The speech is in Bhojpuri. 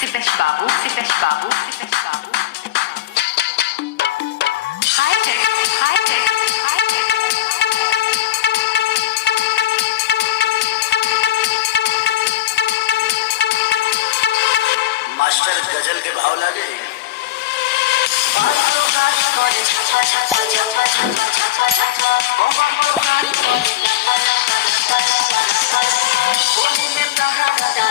Sipesh Babu, Sipesh Babu, Sipesh Babu. High tech, high tech, high tech. Master ghazal के भाव लगे बोली में